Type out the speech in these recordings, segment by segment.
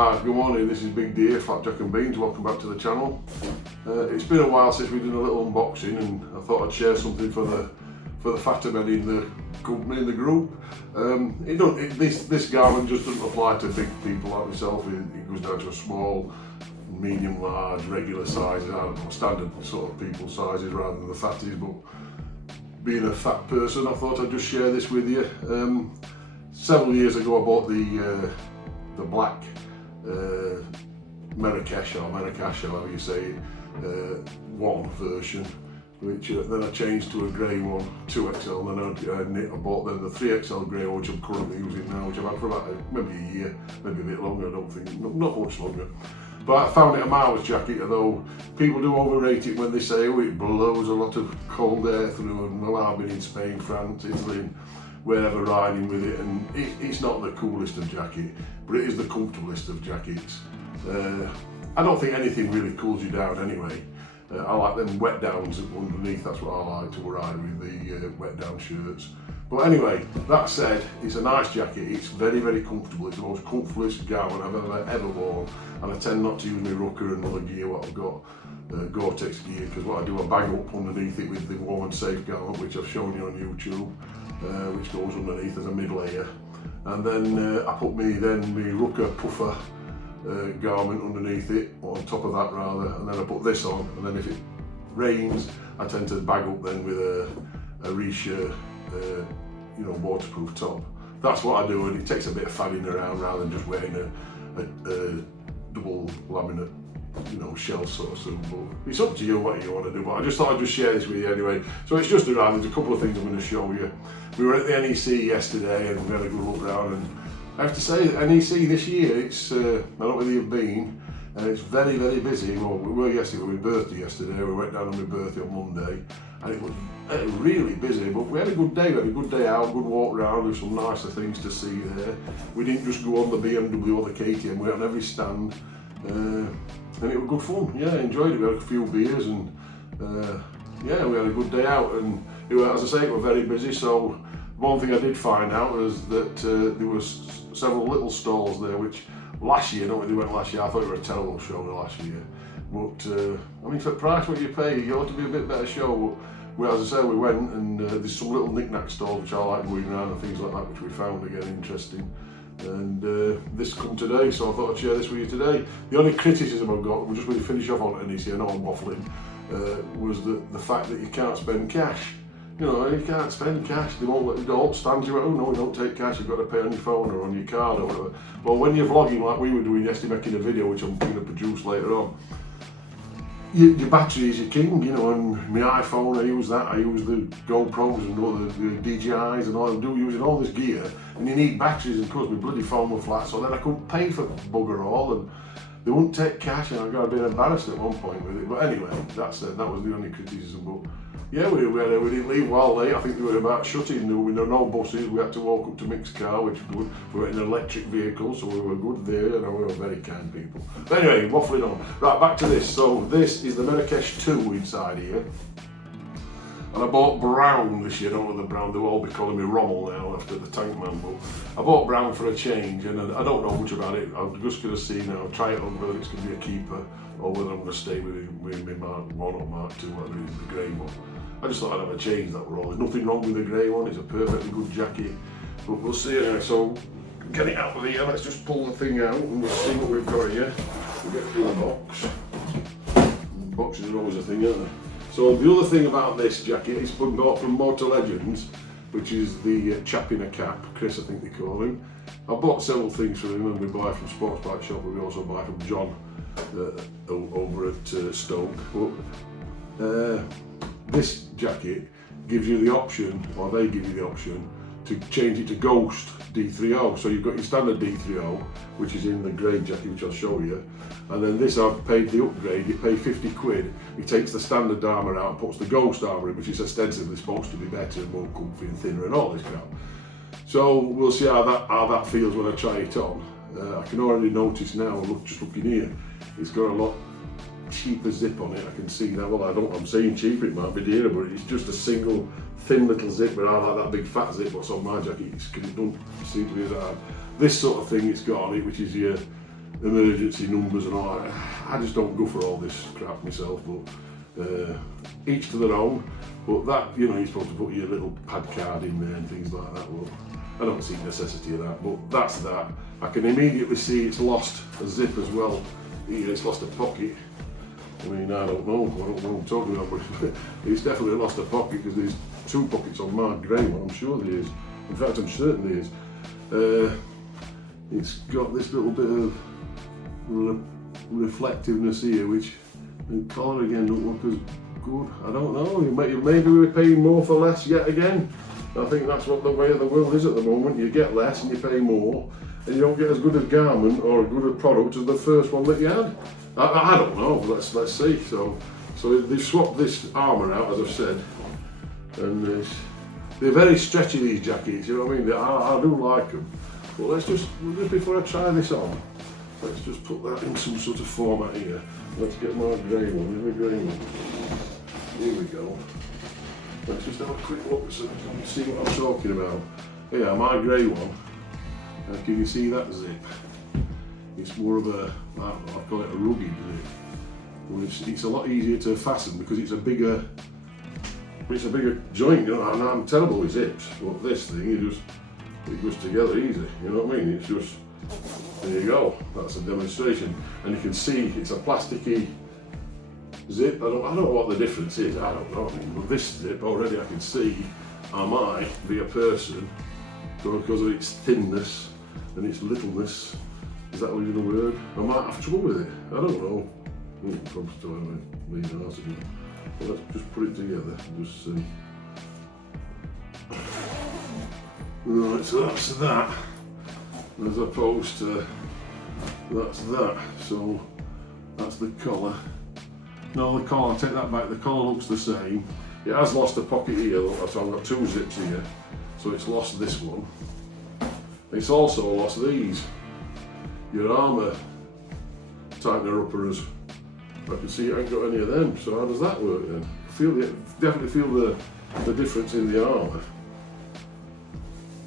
Good morning, this is Big D, Flapjack and Beans, welcome back to the channel. It's been a while since we've done a little unboxing and I thought I'd share something for the fatter men in the company, in the group. This garment just doesn't apply to big people like myself, it goes down to a small, medium, large, regular sizes, standard sort of people sizes rather than the fatties, but being a fat person I thought I'd just share this with you. Several years ago I bought the black Marrakesh, however you say it, one version, which then I changed to a grey one, 2XL, and then I bought then the 3XL grey one, which I'm currently using now, which I've had for about maybe a year, maybe a bit longer, I don't think, not much longer. But I found it a marvellous jacket, although people do overrate it when they say, oh, it blows a lot of cold air through, and well, I've been in Spain, France, Italy, and wherever riding with it, and it's not the coolest of jacket, but it is the comfortablest of jackets. I don't think anything really cools you down anyway. I like them wet downs underneath, that's what I like to ride with, the wet down shirts. But anyway, that said, it's a nice jacket, it's very, very comfortable, it's the most comfortablest garment I've ever worn, and I tend not to use my rucker and other gear what I've got, Gore-Tex gear, because what I do, I bag up underneath it with the warm and safe garment, which I've shown you on YouTube, which goes underneath as a mid-layer. And then I put my rucker puffer garment underneath it, or on top of that rather, and then I put this on, and then if it rains I tend to bag up then with a Risha waterproof top. That's what I do, and it takes a bit of fanning around rather than just wearing a double laminate shell sort of suit. But it's up to you what you want to do, but I just thought I'd just share this with you anyway. So it's just around, there's a couple of things I'm going to show you. We were at the NEC yesterday and we had a good look around, and I have to say NEC this year, it's, I don't know whether you've been, it's very, very busy. Well, we were yesterday, we were birthday yesterday, we went down on my birthday on Monday, and it was really busy, but we had a good day, out, good walk around, there's some nicer things to see there. We didn't just go on the BMW or the KTM, we went on every stand, and it was good fun. Yeah, I enjoyed it, we had a few beers, and yeah, we had a good day out, and it was, as I say, it was very busy. So one thing I did find out was that there was several little stalls there, which last year, not when they went last year, I thought it was a terrible show last year. But I mean, for the price what you pay, you ought to be a bit better show. But as I say, we went, and there's some little knick-knack stalls which I like going around and things like that, which we found again interesting. And this come today, so I thought I'd share this with you today. The only criticism I've got, we'll just really finish off on NEC, I know I'm waffling, was the fact that you can't spend cash. You can't spend cash, they won't stand you, oh no, we don't take cash, you've got to pay on your phone or on your card or whatever. Well, when you're vlogging like we were doing yesterday, making a video, which I'm going to produce later on, your battery is your king, and my iPhone, I use that, I use the GoPros and all the DJIs and all, I'm using all this gear, and you need batteries, and of course my bloody phone was flat, so then I couldn't pay for bugger all, and they wouldn't take cash, and I got a bit embarrassed at one point with it. But anyway, that was the only criticism. But yeah, we didn't leave well late. I think they were about shutting. There were no buses. We had to walk up to Mick's car, which was good. We were in an electric vehicle, so we were good there, and we were very kind people. But anyway, waffling on. Right, back to this. So this is the Marrakesh 2 inside here. And I bought brown this year. I don't know the brown, they'll all be calling me Rommel now after the tank man, but I bought brown for a change, and I don't know much about it. I'm just going to see now, try it on whether it's going to be a keeper or whether I'm going to stay with my Mark 1 or Mark 2, whatever it is, the grey one. I just thought I'd have a change, that were all. There's nothing wrong with the grey one, it's a perfectly good jacket, but we'll see anyway. So get it out of here, let's just pull the thing out and we'll see what we've got here. We'll get through the box. Boxes are always a thing, aren't they? So the other thing about this jacket is bought from Motor Legends, which is the chap in a cap, Chris I think they call him. I bought several things from him, and we buy from Sports Bike Shop, but we also buy from John over at Stoke. But this jacket gives you the option, or they give you the option, to change it to Ghost D30. So you've got your standard D30, which is in the grey jacket, which I'll show you. And then this, I've paid the upgrade, you pay 50 quid. He takes the standard armour out and puts the Ghost armour in, which is ostensibly supposed to be better and more comfy and thinner and all this crap. So we'll see how that feels when I try it on. I can already notice now, just looking here, it's got a lot cheaper zip on it. I can see that. Well, I'm saying cheaper, it might be dearer, but it's just a single thin little zip, but I like that big fat zip what's on my jacket, because it don't seem to be that hard. This sort of thing it's got on it, which is your emergency numbers and all that. I just don't go for all this crap myself, but each to their own. But that, you know, you're supposed to put your little pad card in there and things like that. Well, I don't see the necessity of that, but that's that. I can immediately see it's lost a zip as well. Here, it's lost a pocket. I mean, I don't know what I'm talking about, but it's definitely lost a pocket because there's 2 pockets on my grey one. I'm sure there is. In fact, I'm certain there is. It's got this little bit of reflectiveness here, which the collar again don't look as good. I don't know. Maybe we're paying more for less yet again. I think that's what the way of the world is at the moment. You get less and you pay more, and you don't get as good a garment or a good a product as the first one that you had. I don't know. Let's see. So they've swapped this armour out, as I've said, and they're very stretchy, these jackets. You know what I mean? I do like them. But let's just before I try this on, let's just put that in some sort of format here. Let's get my grey one. Here's my grey one. Here we go. Let's just have a quick look so you can see what I'm talking about. Yeah, my grey one. Can you see that zip? It's more of a, I call it a rugged zip. It's a lot easier to fasten because it's a bigger joint, you know, and I'm terrible with zips, but this thing, it goes together easy, you know what I mean? It's just, there you go, that's a demonstration. And you can see it's a plasticky zip. I don't know what the difference is, I don't know. But this zip already I can see I might be a person because of its thinness and its littleness. Is that what you're the word? I might have trouble with it. I don't know. Probably still have a lean arse again. But let's just put it together and just see. Right, so that's that. As opposed to that's that. So that's the collar. No, the collar, I take that back. The collar looks the same. It has lost a pocket here, look, so I've got 2 zips here. So it's lost this one. It's also lost these. Your armour tightener uppers. I can see I ain't got any of them, so how does that work then? Definitely feel the difference in the armour.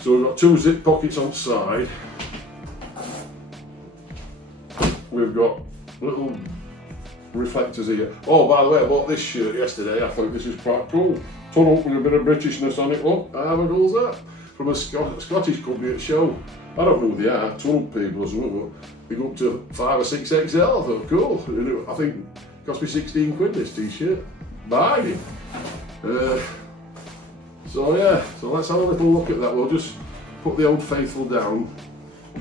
So we've got 2 zip pockets on the side. We've got little reflectors here. Oh, by the way, I bought this shirt yesterday. I thought this was quite cool. Tunnel with a bit of Britishness on it, look. How goes that? From a Scottish company at show. I don't know who they are, tunnel people or something, but they go up to 5 or 6 XL. I thought, cool. I think it cost me 16 quid this t-shirt. Bargain. So yeah, so let's have a little look at that. We'll just put the old faithful down,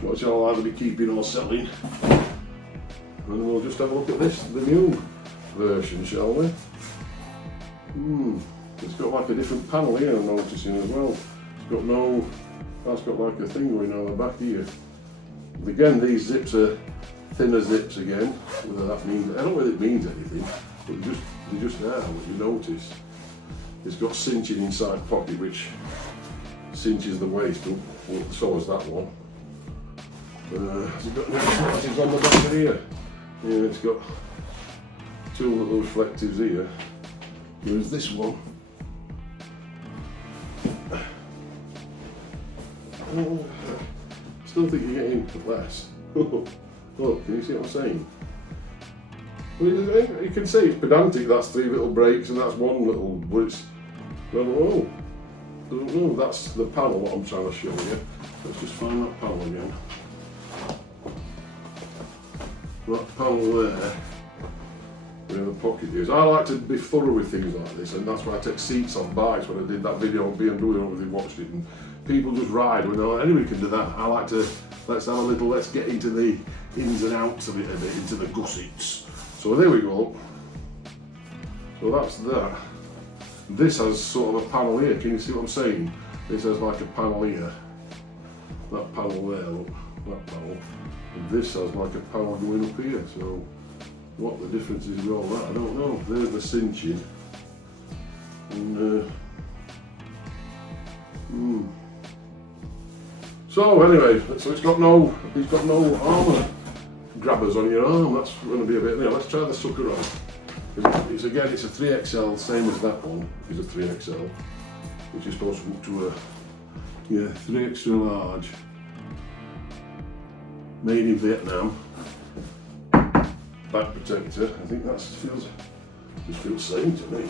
which I'll either be keeping or selling. And we'll just have a look at this, the new version, shall we? It's got like a different panel here I'm noticing as well. It's got no, that's got like a thing going on the back here. And again, these zips are thinner zips again, whether that means, I don't know whether it means anything, but they just are, what you notice. It's got cinching inside pocket, which cinches the waist up, well, so has that one. Has it got any reflectives on the back of here? Yeah, it's got 2 little reflectives here. There's this one. I still think you're getting less. Look, can you see what I'm saying? Well, you can see it's pedantic, that's 3 little breaks and that's 1 little, but it's, I don't know, that's the panel what I'm trying to show you. Let's just find that panel again. That panel there, where the pocket is. I like to be thorough with things like this, and that's why I take seats on bikes. When I did that video on BMW, I don't know if you watched it, and people just ride when they're like, anybody can do that. I like to, let's get into the ins and outs of it a bit, into the gussets. So there we go. So that's that. This has sort of a panel here, can you see what I'm saying? This has like a panel here. That panel there, look, that panel. And this has like a panel going up here, so what the difference is with all that, I don't know. There's the cinching. And, So anyway, so it's got no armour grabbers on your arm. That's going to be a bit. Let's try the sucker on. It's a 3XL, same as that one. It's a 3XL, which is supposed to go to a 3 extra large. Made in Vietnam. back protector. I think that feels same to me.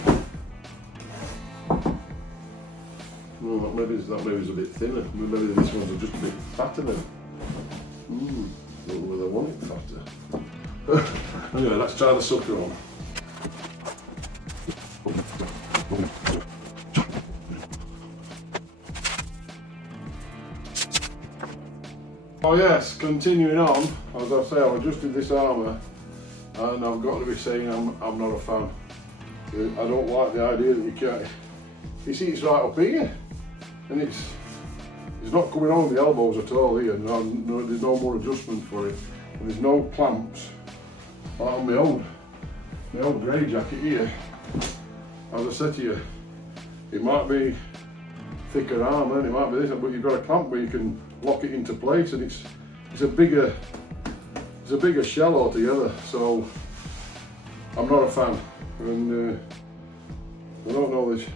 Well, that maybe is a bit thinner. Maybe this one's are just a bit fatter then. Don't know whether I want it fatter. Anyway, let's try the sucker on. Oh yes, continuing on, as I say, I've adjusted this armour and I've got to be saying I'm not a fan. I don't like the idea that you can't, you see it's right up here and it's not coming on the elbows at all here, no, there's no more adjustment for it and there's no clamps like on my old grey jacket here. As I said to you, it might be thicker armour and it might be this, but you've got a clamp where you can lock it into place and it's a bigger shell altogether, so I'm not a fan and I don't know this.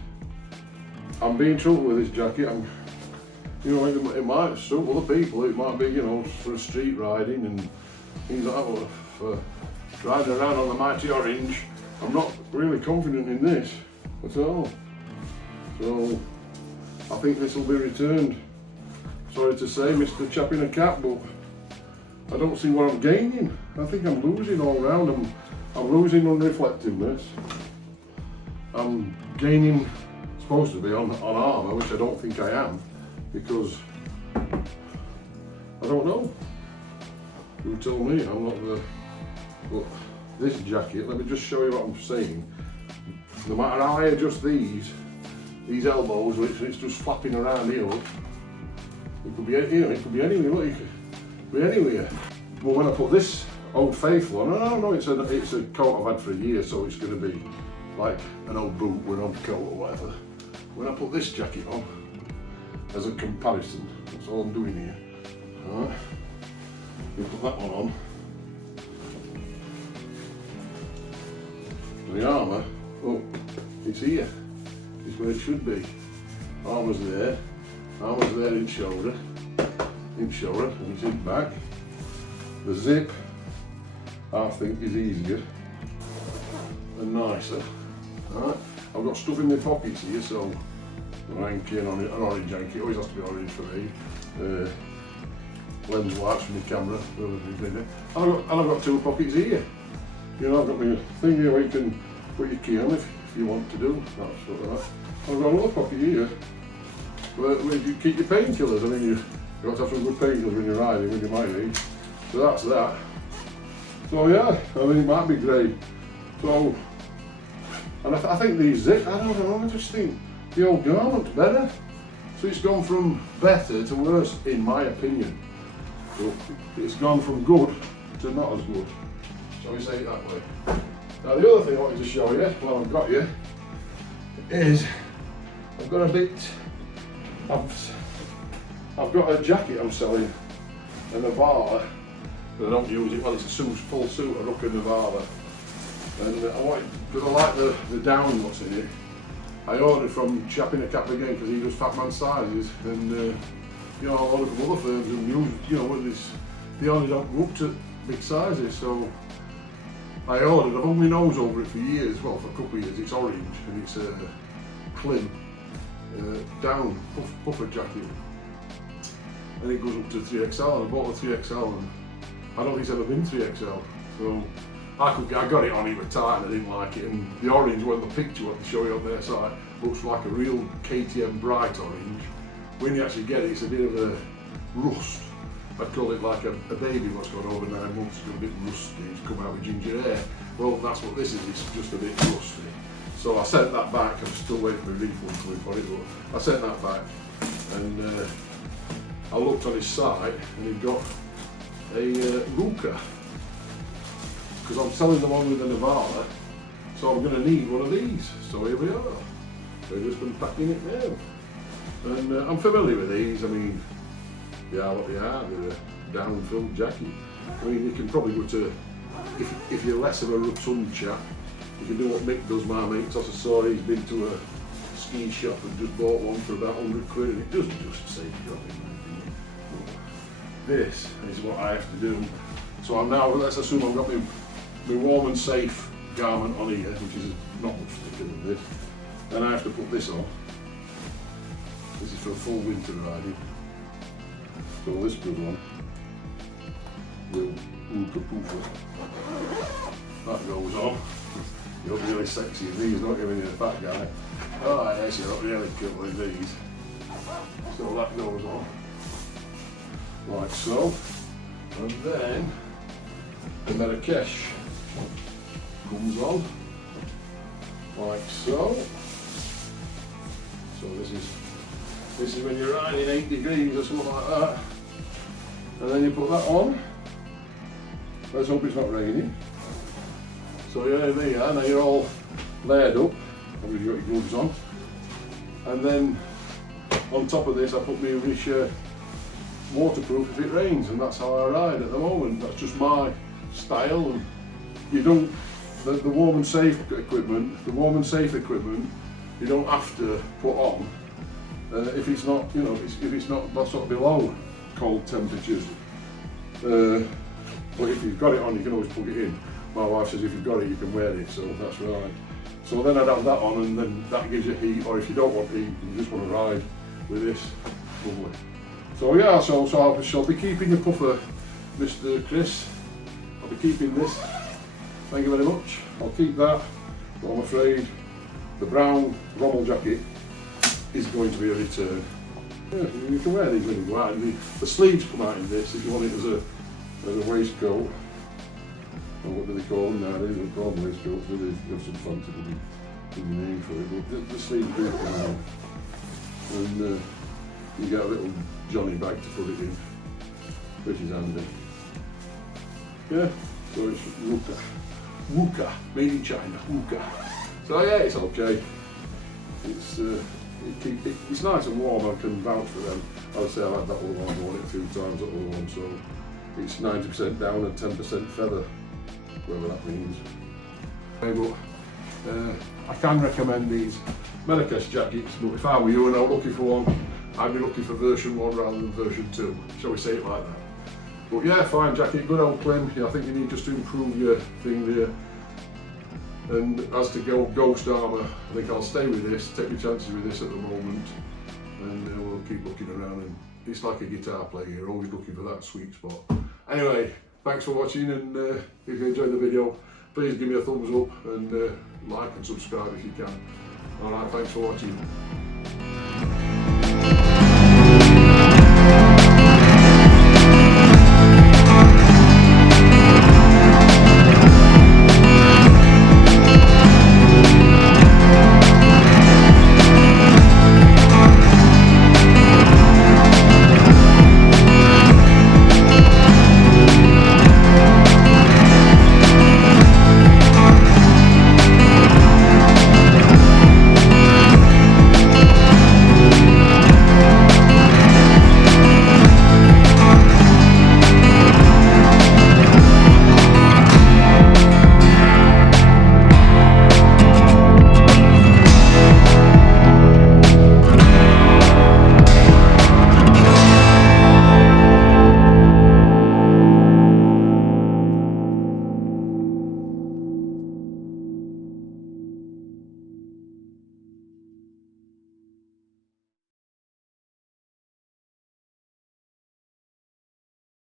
I'm being trouble with this jacket. You know, it might suit other people, it might be, you know, for street riding and things like that, but for riding around on the mighty orange, I'm not really confident in this at all. So I think this will be returned. Sorry to say, Mr. Chap in a Cap, but I don't see what I'm gaining. I think I'm losing all round. I'm losing on reflectiveness. I'm gaining, supposed to be, on armour, which I don't think I am, because I don't know. You tell me, I'm not the... But this jacket, let me just show you what I'm saying. No matter how I adjust these elbows, which it's just flapping around here, look. It could be, you know, it could be anywhere, look, it could be anywhere. But when I put this Old Faithful on, no, it's a coat I've had for a year, so it's going to be like an old boot with an old coat or whatever. When I put this jacket on, as a comparison, that's all I'm doing here. Alright, we put that one on. The armour, oh, it's here. It's where it should be. Armour's there in shoulder, and it's in back. The zip, I think, is easier and nicer. Alright, I've got stuff in my pockets here, so I'm keen on it. An orange hanky, it always has to be orange for me. Lens wipes from my camera, and I've got two pockets here. You know, I've got my thing here where you can put your key on if you want to do that sort of that. I've got another pocket here where you keep your painkillers. I mean, you've got to have some good painkillers when you're riding, when you're my age. So that's that. So yeah, I mean, it might be great. So, and I think these zip, I don't know, I just think the old garment's better. So it's gone from better to worse, in my opinion. So it's gone from good to not as good. Shall we say it that way? Now the other thing I wanted to show you, while I've got you, is I've got a bit, I've got a jacket I'm selling, a Navarra, but I don't use it. Well, it's a full suit, a Rucker Navarra, and I wanted, because I like the down what's in it. I ordered from Chap in a Cap again because he does fat man sizes, and you know, a lot of other firms and you know, with this, they only don't go up to big sizes. So I ordered, I've had my nose over it for years, well, for a couple of years. It's orange and it's a Klim down puffer jacket, and it goes up to 3XL, and I bought a 3XL and I don't think it's ever been 3XL, so I got it on, it was tight and I didn't like it, and the orange, when the picture what they show you on their site, looks like a real KTM bright orange. When you actually get it, it's a bit of a rust. I'd call it like a baby what's gone over 9 months, it's got a bit rusty, it's come out with ginger hair. Well, that's what this is, it's just a bit rusty. So I sent that back, I'm still waiting for a refund coming for it, but I sent that back, and I looked on his site and he'd got a Ruka, because I'm selling the one with the Navarra, so I'm going to need one of these. So here we are. They've just been packing it now, and I'm familiar with these. I mean, they are what they are. They're a down-filled jacket. I mean, you can probably go to, if you're less of a rotund chap, you can do what Mick does, my mate. I saw he's been to a ski shop and just bought one for about 100 quid, and it doesn't just save you up in my opinion. This is what I have to do. So I'm now, let's assume I've got my my warm and safe garment on here, which is not much thicker than this. Then I have to put this on. This is for full winter riding. So this goes on. That goes on. You look really sexy in these, don't you, when you're a fat guy? Oh yes, you look really cool in these. So that goes on. Like so. And then the Marrakesh comes on. Like so. So this is when you're riding 8 degrees or something like that. And then you put that on. Let's hope it's not raining. So yeah, there you are, now you're all layered up. Obviously you've got your gloves on. And then on top of this I put my rich waterproof if it rains, and that's how I ride at the moment. That's just my style. And you don't, the warm and safe equipment, you don't have to put on if it's not, you know, if it's not sort of below cold temperatures. But if you've got it on, you can always plug it in. My wife says if you've got it, you can wear it, so that's right. So then I'd have that on, and then that gives you heat, or if you don't want heat, you just want to ride with this, lovely. So yeah, so I shall be keeping your puffer, Mr. Chris. I'll be keeping this. Thank you very much. I'll keep that, but I'm afraid the brown Rommel jacket is going to be a return. Yeah, you can wear these when you go out. The sleeves come out in this if you want it as a waistcoat. Or what do they call them nowadays? They call them waistcoats, but there's some fancy name for it. But the sleeves do come out. And you get a little Johnny bag to put it in, which is handy. Yeah, so it's Wuka, made in China, Wuka. So yeah, it's okay. It's nice and warm, I can vouch for them. I would say I've had that all on, I've worn it a few times, that all on, so it's 90% down and 10% feather, whatever that means. But I can recommend these Marrakesh jackets, but if I were you and I were looking for one, I'd be looking for version 1 rather than version 2, shall we say it like that. But yeah, fine jacket, good old Klim. Yeah, I think you need just to improve your thing there. And as to ghost armour, I think I'll stay with this, take my chances with this at the moment, and we'll keep looking around. And it's like a guitar player, you're always looking for that sweet spot. Anyway, thanks for watching, and if you enjoyed the video, please give me a thumbs up and like and subscribe if you can. Alright, thanks for watching.